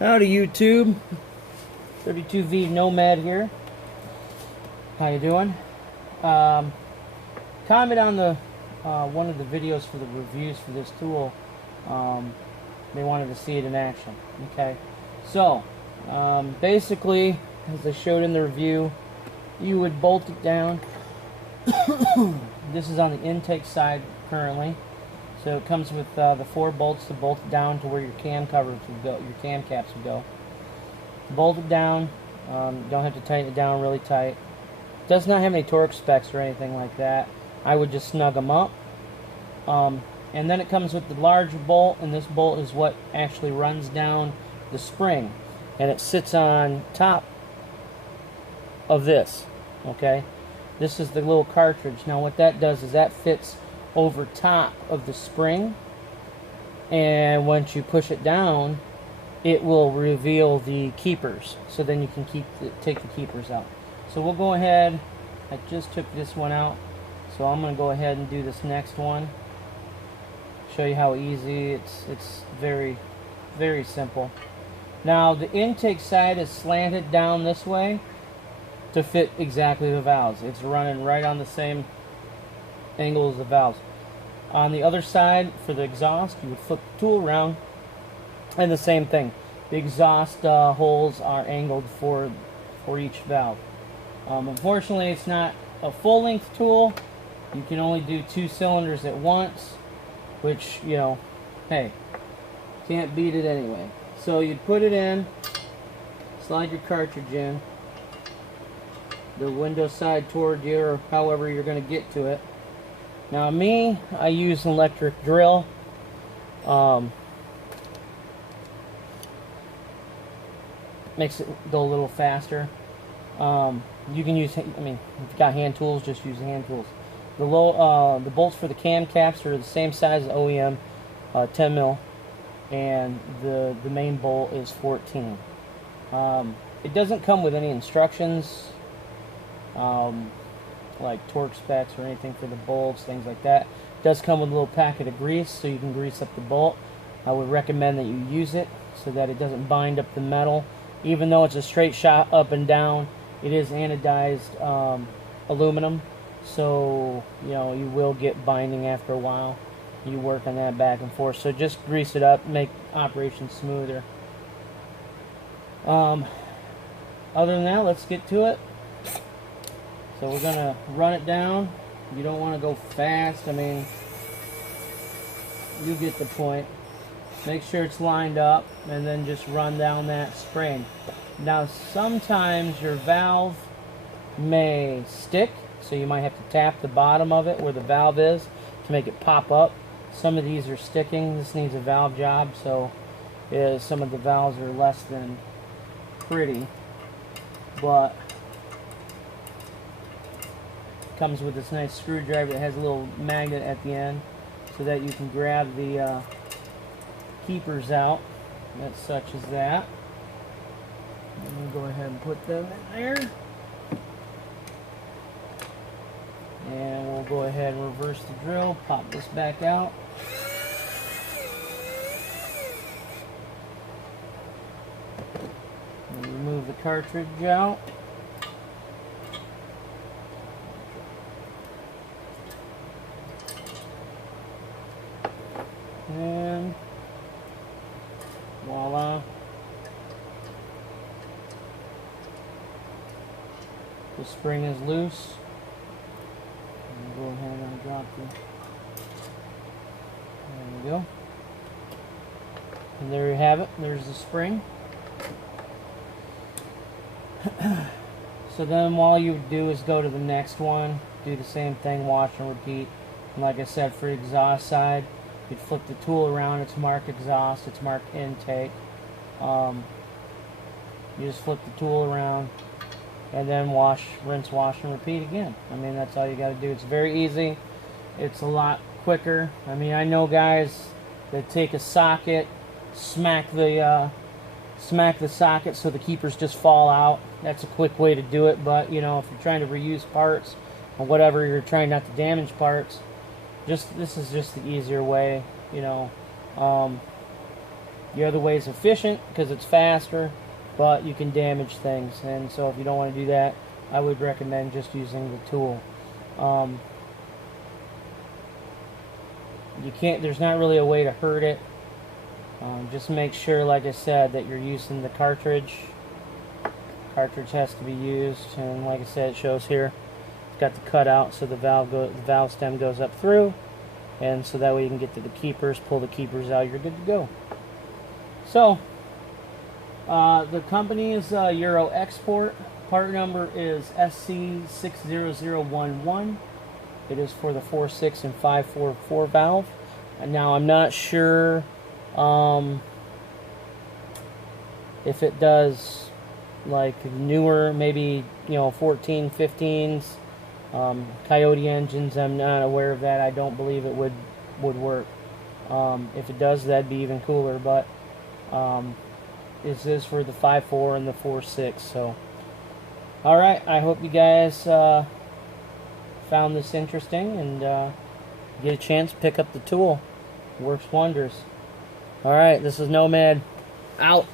Howdy YouTube, 32V Nomad here. How you doing? Comment on the one of the videos for the reviews for this tool. They wanted to see it in action. Okay, so basically, as I showed in the review, you would bolt it down. This is on the intake side currently. So it comes with the 4 bolts to bolt it down to where your cam covers would go, your cam caps would go. Bolt it down. Don't have to tighten it down really tight. It does not have any torque specs or anything like that. I would just snug them up. And then it comes with the larger bolt, and this bolt is what actually runs down the spring, and it sits on top of this. Okay, this is the little cartridge. Now what that does is that fits over top of the spring, and once you push it down, it will reveal the keepers, so then you can take the keepers out. So we'll go ahead. I just took this one out, so I'm going to go ahead and do this next one, show you how easy. It's very, very simple. Now the intake side is slanted down this way to fit exactly the valves. It's running right on the same angle as the valves. On the other side, for the exhaust, you would flip the tool around, and the same thing. The exhaust holes are angled for each valve. Unfortunately, it's not a full-length tool. You can only do 2 cylinders at once, which, you know, hey, can't beat it anyway. So you'd put it in, slide your cartridge in, the window side toward you, or however you're going to get to it. Now me, I use an electric drill. Makes it go a little faster. You can use, I mean, if you've got hand tools, just use hand tools. The bolts for the cam caps are the same size as OEM, 10 mil, and the main bolt is 14. It doesn't come with any instructions, like torque specs or anything for the bolts, things like that. It does come with a little packet of grease, so you can grease up the bolt. I would recommend that you use it so that it doesn't bind up the metal. Even though it's a straight shot up and down, it is anodized aluminum, so you know you will get binding after a while. You work on that back and forth, so just grease it up, make operation smoother. Other than that, let's get to it. So we're going to run it down. You don't want to go fast. I mean, you get the point. Make sure it's lined up, and then just run down that spring. Now, sometimes your valve may stick, so you might have to tap the bottom of it where the valve is to make it pop up. Some of these are sticking. This needs a valve job, so some of the valves are less than pretty, but comes with this nice screwdriver that has a little magnet at the end so that you can grab the keepers out. That's such as that. And we'll go ahead and put them in there. And we'll go ahead and reverse the drill, pop this back out. And remove the cartridge out. And voila. The spring is loose. Go ahead and drop the. There we go. And there you have it. There's the spring. So then all you would do is go to the next one, do the same thing, wash and repeat. And like I said, for the exhaust side, you'd flip the tool around. It's marked exhaust, it's marked intake. You just flip the tool around, and then rinse, wash, and repeat again. I mean, that's all you got to do. It's very easy. It's a lot quicker. I mean, I know guys that take a socket, smack the socket so the keepers just fall out. That's a quick way to do it, but you know, if you're trying to reuse parts or whatever, you're trying not to damage parts, this is just the easier way, you know. The other way is efficient because it's faster, but you can damage things. And so if you don't want to do that, I would recommend just using the tool. You can't, there's not really a way to hurt it. Just make sure, like I said, that you're using the cartridge. Cartridge has to be used, and like I said, it shows here. It's got the cutout so the valve stem goes up through, and so that way you can get to the keepers, pull the keepers out, you're good to go. So, the company is Euroexsport. Part number is SC60011. It is for the 4.6 and 5.4 valve. And now I'm not sure if it does like newer, maybe 14, 15s, Coyote engines. I'm not aware of that. I don't believe it would work. If it does, that'd be even cooler. But this is for the 5.4 and the 4.6. So, all right. I hope you guys found this interesting, and get a chance, pick up the tool. It works wonders. All right. This is Nomad out.